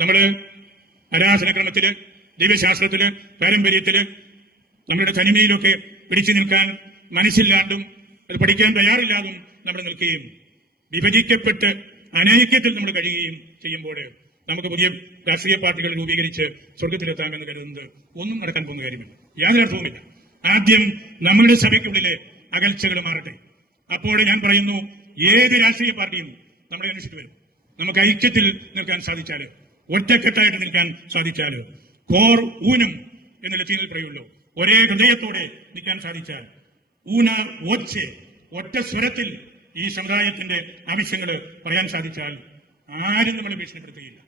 നമ്മൾ ആരാധനക്രമത്തില്, ദൈവശാസ്ത്രത്തില്, പാരമ്പര്യത്തില്, നമ്മുടെ തനിമയിലൊക്കെ പിടിച്ചു നിൽക്കാൻ മനസ്സില്ലാണ്ടും അത് പഠിക്കാൻ തയ്യാറില്ലാതും നമ്മൾ നിൽക്കുകയും വിഭജിക്കപ്പെട്ട് അനൈക്യത്തിൽ നമ്മൾ കഴിയുകയും ചെയ്യുമ്പോൾ നമുക്ക് പുതിയ രാഷ്ട്രീയ പാർട്ടികൾ രൂപീകരിച്ച് സ്വർഗത്തിലെത്താമെന്ന് കരുതുന്നത് ഒന്നും നടക്കാൻ പോകുന്ന കാര്യമില്ല, യാതൊരു അർത്ഥവുമില്ല. ആദ്യം നമ്മുടെ സഭയ്ക്കുള്ളിലെ അകൽച്ചകൾ മാറട്ടെ. അപ്പോൾ ഞാൻ പറയുന്നു, ഏത് രാഷ്ട്രീയ പാർട്ടിയും നമ്മളെ അന്വേഷിച്ചു വരും. നമുക്ക് ഐക്യത്തിൽ നിൽക്കാൻ സാധിച്ചാല്, ഒറ്റക്കെട്ടായിട്ട് നിൽക്കാൻ സാധിച്ചാല്, കോർ ഊനം എന്ന് ലത്തീനിൽ പറയുള്ളൂ, ഒരേ ഹൃദയത്തോടെ നിൽക്കാൻ സാധിച്ചാൽ, ഊന ഓച്ചെ, ഒറ്റ സ്വരത്തിൽ ഈ സമുദായത്തിന്റെ ആവശ്യങ്ങൾ പറയാൻ സാധിച്ചാൽ ആരും നമ്മളെ ഭീഷണിപ്പെടുത്തുകയില്ല.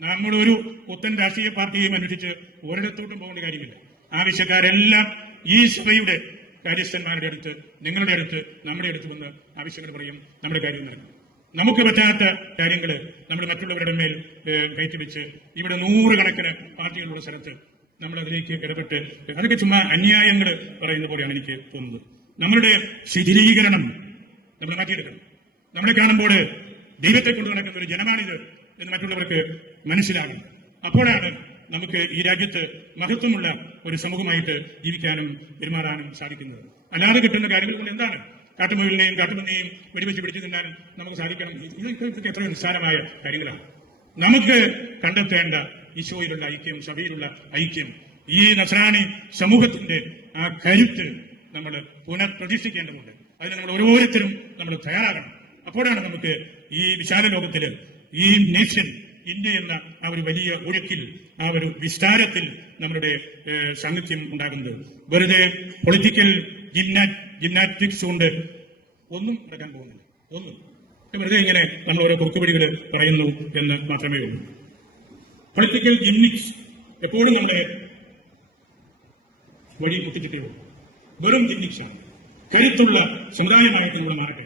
നമ്മളൊരു പുത്തൻ രാഷ്ട്രീയ പാർട്ടിയെയും അന്വേഷിച്ച് ഒരിടത്തോട്ടും പോകേണ്ട കാര്യമില്ല. ആവശ്യക്കാരെല്ലാം ഈ സഭയുടെ കാര്യസ്ഥന്മാരുടെ അടുത്ത്, നിങ്ങളുടെ അടുത്ത്, നമ്മുടെ അടുത്ത് വന്ന് ആവശ്യങ്ങൾ പറയും, നമ്മുടെ കാര്യം നടക്കും. നമുക്ക് പറ്റാത്ത കാര്യങ്ങൾ നമ്മൾ മറ്റുള്ളവരുടെ മേൽ കയറ്റിവെച്ച് ഇവിടെ 100 കണക്കിന് പാർട്ടികളുള്ള സ്ഥലത്ത് നമ്മൾ അതിലേക്ക് ഇടപെട്ട് അതൊക്കെ ചുമ്മാ അന്യായങ്ങൾ പറയുന്ന പോലെയാണ് എനിക്ക് തോന്നുന്നത്. നമ്മളുടെ ശിഥിലീകരണം നമ്മൾ മാറ്റിയെടുക്കണം. നമ്മളെ കാണുമ്പോൾ ദൈവത്തെ കൊണ്ടു നടക്കുന്ന ഒരു ജനമാണിത് എന്ന് മറ്റുള്ളവർക്ക് മനസ്സിലാകും. അപ്പോഴാണ് നമുക്ക് ഈ രാജ്യത്ത് മഹത്വമുള്ള ഒരു സമൂഹമായിട്ട് ജീവിക്കാനും പെരുമാറാനും സാധിക്കുന്നത്. അല്ലാതെ കിട്ടുന്ന കാര്യങ്ങൾ കൊണ്ട് എന്താണ്? കാട്ടുമുയലിനെയും കാട്ടുപന്നിയെയും വെടിവെച്ച് പിടിച്ചു തിന്നാൻ നമുക്ക് സാധിക്കണം. ഇതൊക്കെ എത്രയോ നിസ്സാരമായ കാര്യങ്ങളാണ്. നമുക്ക് കണ്ടെത്തേണ്ട ഈശോയിലുള്ള ഐക്യം, സഭയിലുള്ള ഐക്യം, ഈ നസ്രാണി സമൂഹത്തിന്റെ ആ കരുത്ത് നമ്മൾ പുനഃപ്രതിഷ്ഠിക്കേണ്ടതുണ്ട്. അതിന് നമ്മൾ ഓരോരുത്തരും നമ്മൾ തയ്യാറാകണം. അപ്പോഴാണ് നമുക്ക് ഈ വിശാല ലോകത്തില് ഈ നേഷൻ ഇന്ത്യ എന്ന ആ ഒരു വലിയ ഒഴുക്കിൽ, ആ ഒരു വിസ്താരത്തിൽ നമ്മളുടെ സാന്നിധ്യം ഉണ്ടാകുന്നത്. വെറുതെ പൊളിറ്റിക്കൽ ജിംനാറ്റിക്സ് കൊണ്ട് ഒന്നും നടക്കാൻ പോകുന്നില്ല. ഒന്നും വെറുതെ ഇങ്ങനെ നമ്മൾ ഓരോ കുറുക്കുപിടികൾ പറയുന്നു എന്ന് മാത്രമേ ഉള്ളൂ. പൊളിറ്റിക്കൽ ജിംനിക്സ് എപ്പോഴും നമ്മുടെ വഴി മുട്ടിച്ചിട്ടേ വെറും ജിംനിക്സാണ്. കരുത്തുള്ള സമുദായമായിട്ട് നമ്മൾ മാറട്ടെ.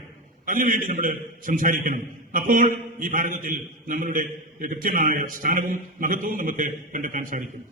അതിനുവേണ്ടി നമ്മൾ സംസാരിക്കണം. അപ്പോൾ ഈ ഭാരതത്തിൽ നമ്മളുടെ കൃത്യമായ സ്ഥാനവും മഹത്വവും നമുക്ക് കണ്ടെത്താൻ സാധിക്കും.